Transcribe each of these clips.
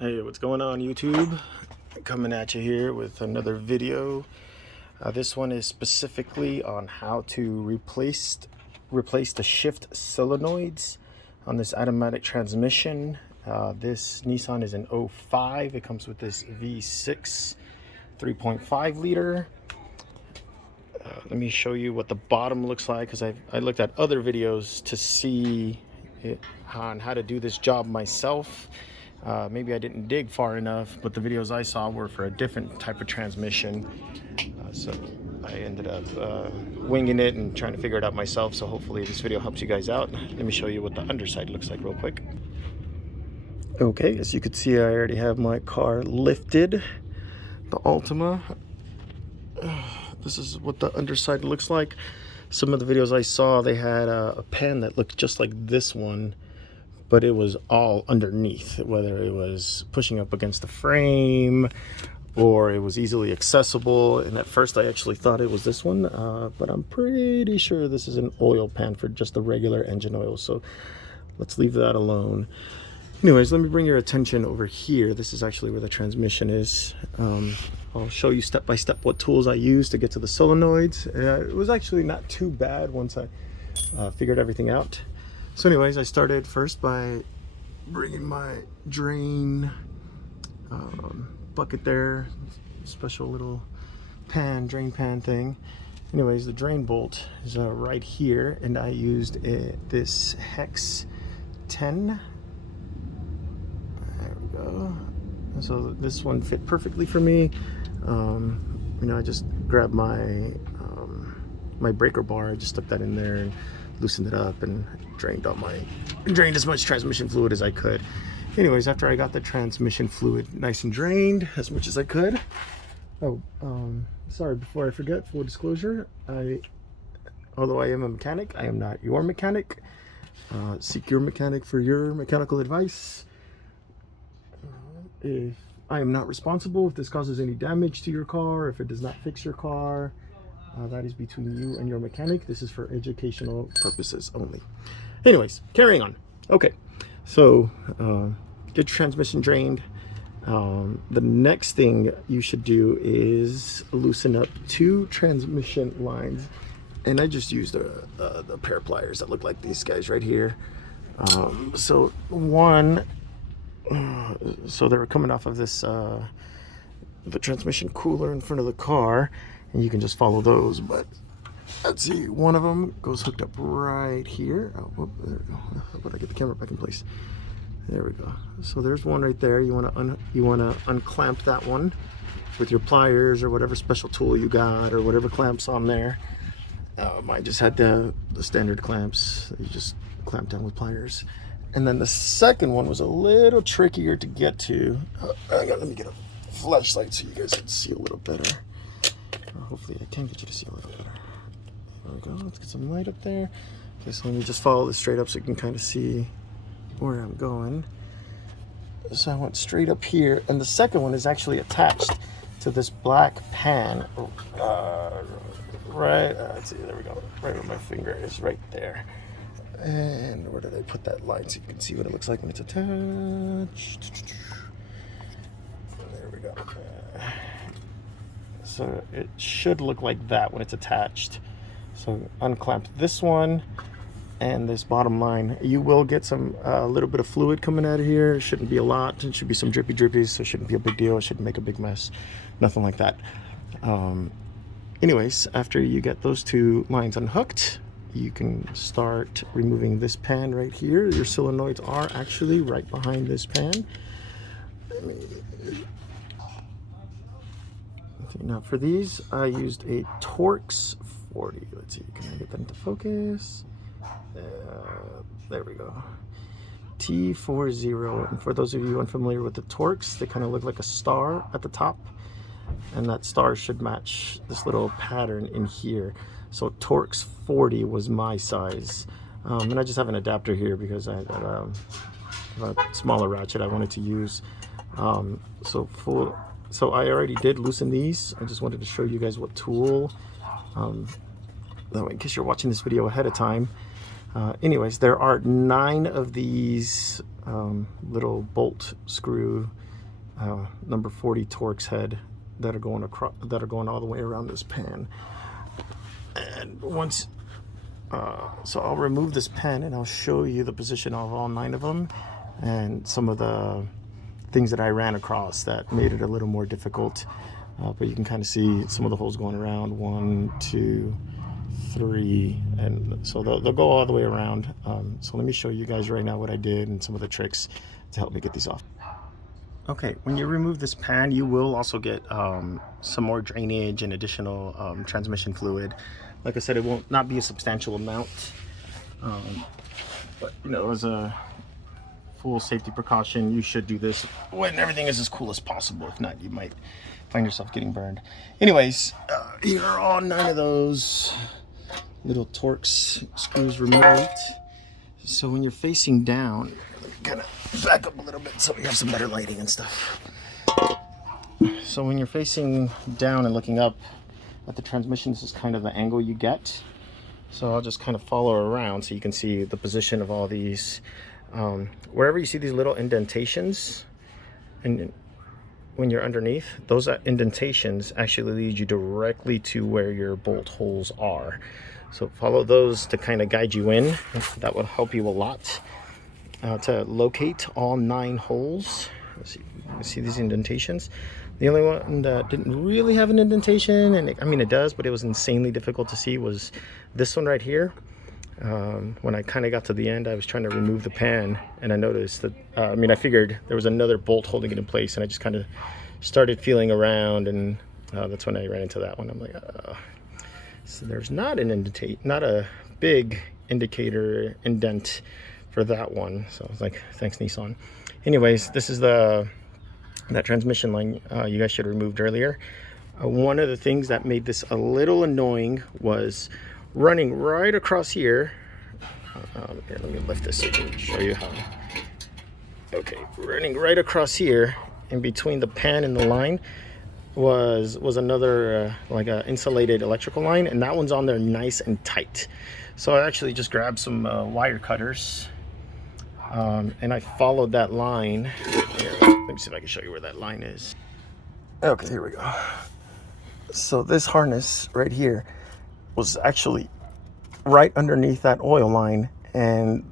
Hey, what's going on, YouTube? Coming at you here with another video. This one is specifically on how to replace the shift solenoids on this automatic transmission. This Nissan is an '05. It comes with this V6 3.5 liter. Let me show you what the bottom looks like, because I looked at other videos to see on how to do this job myself. Maybe I didn't dig far enough, but the videos I saw were for a different type of transmission. So I ended up winging it and trying to figure it out myself. So hopefully this video helps you guys out. Let me show you what the underside looks like real quick. Okay, as you can see, I already have my car lifted, the Altima. This is what the underside looks like. Some of the videos I saw, they had a pan that looked just like this one, but it was all underneath, whether it was pushing up against the frame or it was easily accessible. And at first I actually thought it was this one, but I'm pretty sure this is an oil pan for just the regular engine oil. So let's leave that alone. Anyways, let me bring your attention over here. This is actually where the transmission is. I'll show you step by step what tools I use to get to the solenoids. It was actually not too bad once I figured everything out. So anyways, I started first by bringing my drain bucket there, special little drain pan thing. Anyways, the drain bolt is right here, and I used this hex 10. There we go. So this one fit perfectly for me. I just grabbed my my breaker bar. I just stuck that in there and loosened it up and drained as much transmission fluid as I could. Anyways, after I got the transmission fluid nice and drained as much as I could. Sorry, before I forget, full disclosure, although I am a mechanic, I am not your mechanic. Seek your mechanic for your mechanical advice. If I am not responsible if this causes any damage to your car, if it does not fix your car, that is between you and your mechanic. This is for educational purposes only. Anyways, carrying on. Okay, so get your transmission drained. The next thing you should do is loosen up 2 transmission lines, and I just used the pair of pliers that look like these guys right here. So they were coming off of this the transmission cooler in front of the car, and you can just follow those. But let's see, one of them goes hooked up right here. Oh, there we go. How about I get the camera back in place? There we go. So there's one right there. You want to unclamp that one with your pliers or whatever special tool you got, or whatever clamps on there. Mine just had the standard clamps that you just clamp down with pliers. And then the second one was a little trickier to get to. Let me get a flashlight so you guys can see a little better. Hopefully I can get you to see a little better. There we go. Let's get some light up there. Okay, so let me just follow this straight up so you can kind of see where I'm going. So I went straight up here, and the second one is actually attached to this black pan. Let's see, there we go. Right where my finger is, right there. And where did I put that line so you can see what it looks like when it's attached? There we go. So it should look like that when it's attached. So unclamp this one and this bottom line. You will get some little bit of fluid coming out of here. It shouldn't be a lot. It should be some drippies, so it shouldn't be a big deal. It shouldn't make a big mess. Nothing like that. Anyways, after you get those 2 lines unhooked, you can start removing this pan right here. Your solenoids are actually right behind this pan. Now for these, I used a Torx 40. Let's see, can I get that into focus? There we go. T40. And for those of you unfamiliar with the Torx, they kind of look like a star at the top, and that star should match this little pattern in here. So Torx 40 was my size, and I just have an adapter here because I had a smaller ratchet I wanted to use. So I already did loosen these. I just wanted to show you guys what tool, that way in case you're watching this video ahead of time. Anyways, there are 9 of these little bolt screw, number 40 Torx head that are going all the way around this pan. And once, so I'll remove this pan and I'll show you the position of all 9 of them and some of the things that I ran across that made it a little more difficult. But you can kind of see some of the holes going around, 1, 2, 3, and so they'll go all the way around. So let me show you guys right now what I did and some of the tricks to help me get these off. Okay, when you remove this pan, you will also get some more drainage and additional transmission fluid. Like I said, it won't not be a substantial amount, but you know, as a full safety precaution, you should do this when everything is as cool as possible. If not, you might find yourself getting burned. Anyways, here are all 9 of those little Torx screws removed. So when you're facing down, let me kind of back up a little bit so we have some better lighting and stuff. So when you're facing down and looking up at the transmission, this is kind of the angle you get. So I'll just kind of follow around so you can see the position of all these. Wherever you see these little indentations, and when you're underneath, those indentations actually lead you directly to where your bolt holes are. So follow those to kind of guide you in. That will help you a lot to locate all 9 holes. Let's see, you see these indentations. The only one that didn't really have an indentation, and I mean it does, but it was insanely difficult to see, was this one right here. When I kind of got to the end, I was trying to remove the pan, and I noticed that, I figured there was another bolt holding it in place, and I just kind of started feeling around, and that's when I ran into that one. I'm like, so there's not a big indicator indent for that one. So I was like, thanks Nissan. Anyways, this is that transmission line you guys should have removed earlier. One of the things that made this a little annoying was running right across here. Here, let me lift this so I can show you how. Okay, running right across here in between the pan and the line was another like a insulated electrical line, and that one's on there nice and tight. So I actually just grabbed some wire cutters, and I followed that line. Here, let me see if I can show you where that line is. Okay, here we go. So this harness right here was actually right underneath that oil line and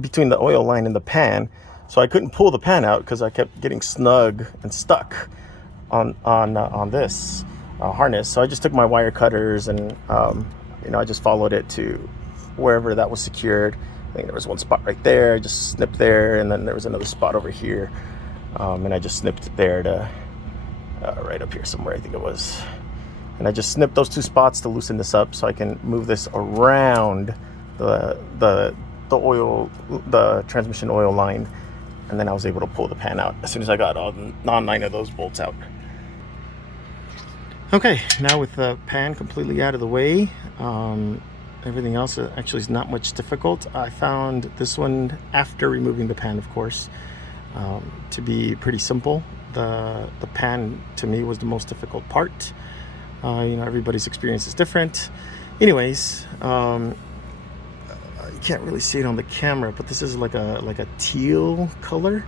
between the oil line and the pan. So I couldn't pull the pan out because I kept getting snug and stuck on this harness. So I just took my wire cutters and I just followed it to wherever that was secured. I think there was one spot right there. I just snipped there, and then there was another spot over here, and I just snipped it there to right up here somewhere, I think it was. And I just snipped those 2 spots to loosen this up so I can move this around the transmission oil line, and then I was able to pull the pan out as soon as I got all 9 of those bolts out. Okay, now with the pan completely out of the way, everything else actually is not much difficult. I found this one, after removing the pan, of course, to be pretty simple. The pan, to me, was the most difficult part. Everybody's experience is different. Anyways, you can't really see it on the camera, but this is like a teal color.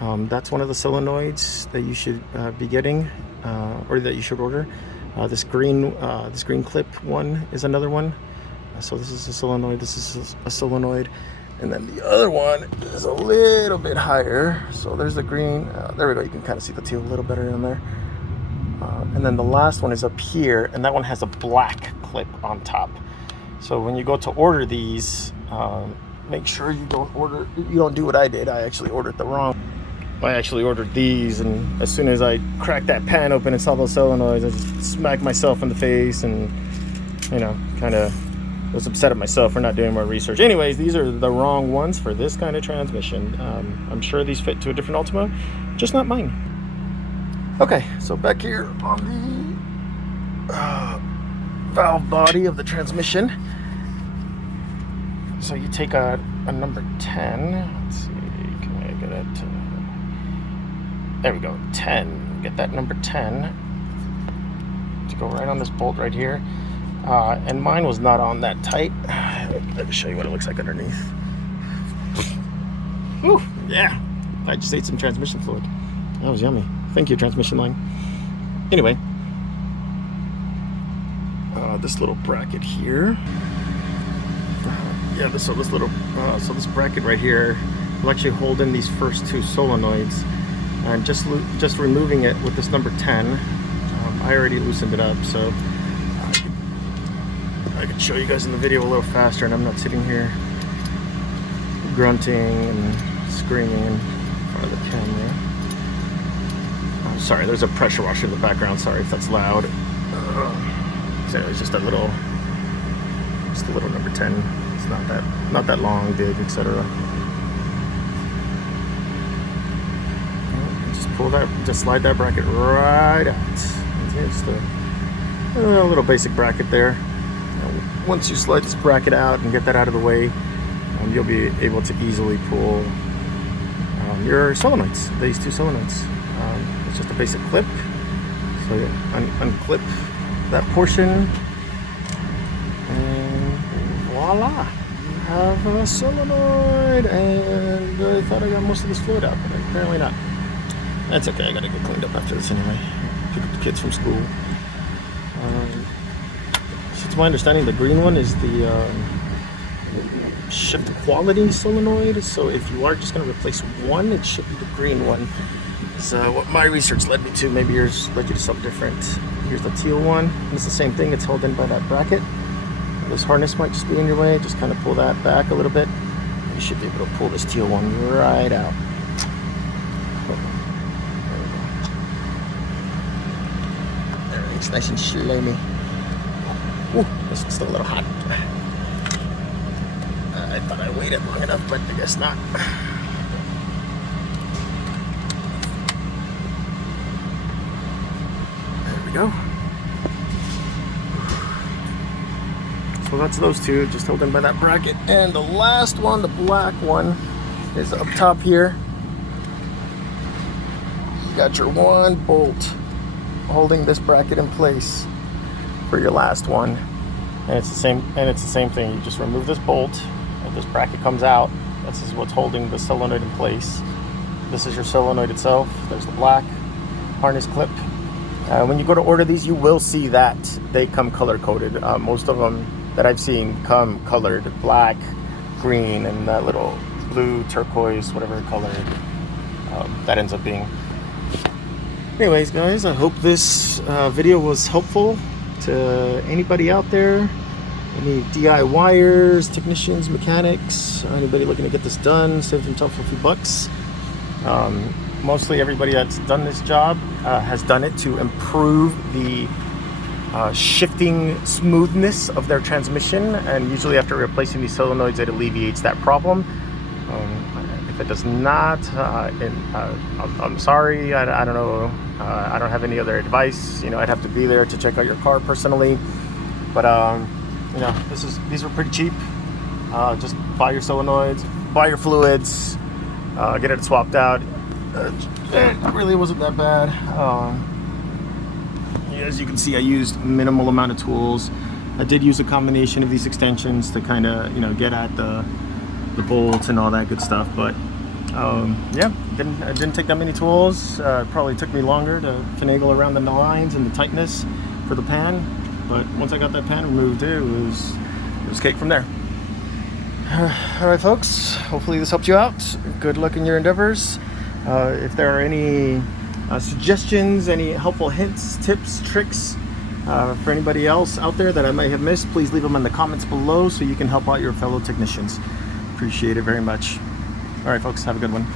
That's one of the solenoids that you should be getting, or that you should order. This green clip one is another one. So this is a solenoid, this is a solenoid, and then the other one is a little bit higher. So there's the green, there we go, you can kind of see the teal a little better in there. And then the last one is up here, and that one has a black clip on top. So when you go to order these, make sure you don't do what I did. I actually ordered these, and as soon as I cracked that pan open and saw those solenoids, I just smacked myself in the face, and kind of was upset at myself for not doing more research. Anyways, these are the wrong ones for this kind of transmission. I'm sure these fit to a different Altima, just not mine. Okay, so back here on the valve body of the transmission. So you take a number 10. Let's see, can I get it? There we go, 10. Get that number 10 to go right on this bolt right here. And mine was not on that tight. Let me show you what it looks like underneath. Ooh, yeah. I just ate some transmission fluid. That was yummy. Thank you, transmission line. Anyway, this little bracket here. Yeah, so this bracket right here will actually hold in these first two solenoids, and just removing it with this number 10. I already loosened it up, so I could show you guys in the video a little faster, and I'm not sitting here grunting and screaming in front of the camera. Oh, sorry, there's a pressure washer in the background. Sorry if that's loud. So it's just a little number 10. It's not that long, big, etc. Just slide that bracket right out. It's a little basic bracket there. Once you slide this bracket out and get that out of the way, you'll be able to easily pull your solenoids, these two solenoids. It's just a basic clip. So unclip that portion, and voila, you have a solenoid. And I thought I got most of this fluid out, but apparently not. That's okay, I gotta get cleaned up after this anyway. Pick up the kids from school. So to my understanding, the green one is the shift quality solenoid. So if you are just gonna replace one, it should be the green one. So what my research led me to, maybe yours led you to something different. Here's the teal one. It's the same thing, it's held in by that bracket. This harness might just be in your way. Just kind of pull that back a little bit. You should be able to pull this teal one right out. It's nice and slimy. Ooh, this is still a little hot. I thought I waited long enough, but I guess not. There we go. So that's those two, just held in by that bracket. And the last one, the black one, is up top here. You got your one bolt holding this bracket in place for your last one, and it's the same thing. You just remove this bolt, and this bracket comes out. This is what's holding the solenoid in place. This is your solenoid itself. There's the black harness clip. When you go to order these, you will see that they come color coded. Most of them that I've seen come colored black, green, and that little blue, turquoise, whatever color that ends up being. Anyways, guys, I hope this video was helpful to anybody out there, any DIYers, technicians, mechanics, anybody looking to get this done, save themselves a few bucks. Mostly everybody that's done this job has done it to improve the shifting smoothness of their transmission, and usually after replacing these solenoids, it alleviates that problem. If it does not, I'm sorry. I don't know. I don't have any other advice. I'd have to be there to check out your car personally. But these are pretty cheap. Just buy your solenoids, buy your fluids, get it swapped out. It really wasn't that bad. As you can see, I used minimal amount of tools. I did use a combination of these extensions to kind of get at the bolts and all that good stuff, but yeah, it didn't take that many tools. Probably took me longer to finagle around the lines and the tightness for the pan, but once I got that pan removed, it was cake from there. All right, folks, hopefully this helped you out. Good luck in your endeavors. If there are any suggestions, any helpful hints, tips, tricks for anybody else out there that I may have missed, please leave them in the comments below so you can help out your fellow technicians. Appreciate it very much. All right, folks, have a good one.